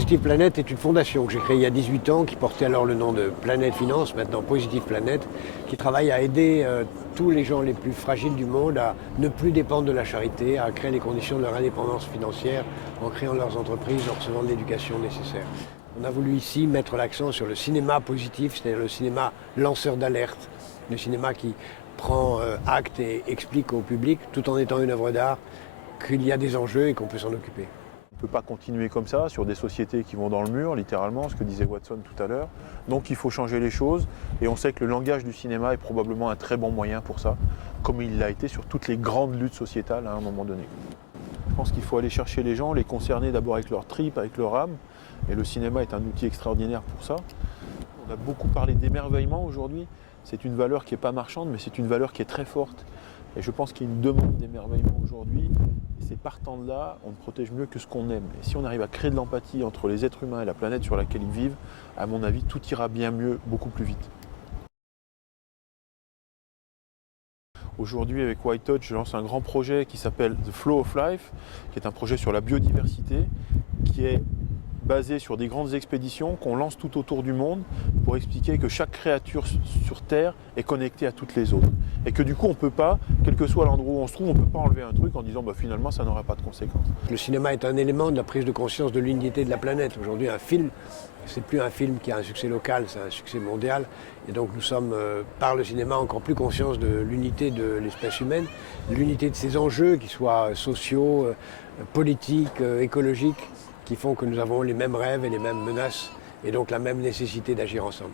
Positive Planet est une fondation que j'ai créée il y a 18 ans, qui portait alors le nom de Planète Finance, maintenant Positive Planet, qui travaille à aider tous les gens les plus fragiles du monde à ne plus dépendre de la charité, à créer les conditions de leur indépendance financière en créant leurs entreprises, en recevant de l'éducation nécessaire. On a voulu ici mettre l'accent sur le cinéma positif, c'est-à-dire le cinéma lanceur d'alerte, le cinéma qui prend acte et explique au public, tout en étant une œuvre d'art, qu'il y a des enjeux et qu'on peut s'en occuper. On ne peut pas continuer comme ça sur des sociétés qui vont dans le mur, littéralement, ce que disait Watson tout à l'heure. Donc il faut changer les choses et on sait que le langage du cinéma est probablement un très bon moyen pour ça, comme il l'a été sur toutes les grandes luttes sociétales à un moment donné. Je pense qu'il faut aller chercher les gens, les concerner d'abord avec leur tripes, avec leur âme, et le cinéma est un outil extraordinaire pour ça. On a beaucoup parlé d'émerveillement aujourd'hui. C'est une valeur qui n'est pas marchande, mais c'est une valeur qui est très forte. Et je pense qu'il y a une demande d'émerveillement aujourd'hui. Et c'est partant de là, on ne protège mieux que ce qu'on aime. Et si on arrive à créer de l'empathie entre les êtres humains et la planète sur laquelle ils vivent, à mon avis, tout ira bien mieux, beaucoup plus vite. Aujourd'hui, avec White Touch, je lance un grand projet qui s'appelle The Flow of Life, qui est un projet sur la biodiversité, qui est basé sur des grandes expéditions qu'on lance tout autour du monde pour expliquer que chaque créature sur Terre est connectée à toutes les autres. Et que du coup, on ne peut pas, quel que soit l'endroit où on se trouve, on ne peut pas enlever un truc en disant finalement ça n'aura pas de conséquences. Le cinéma est un élément de la prise de conscience de l'unité de la planète. Aujourd'hui, un film, c'est plus un film qui a un succès local, c'est un succès mondial. Et donc nous sommes, par le cinéma, encore plus conscients de l'unité de l'espèce humaine, l'unité de ses enjeux, qu'ils soient sociaux, politiques, écologiques, qui font que nous avons les mêmes rêves et les mêmes menaces, et donc la même nécessité d'agir ensemble.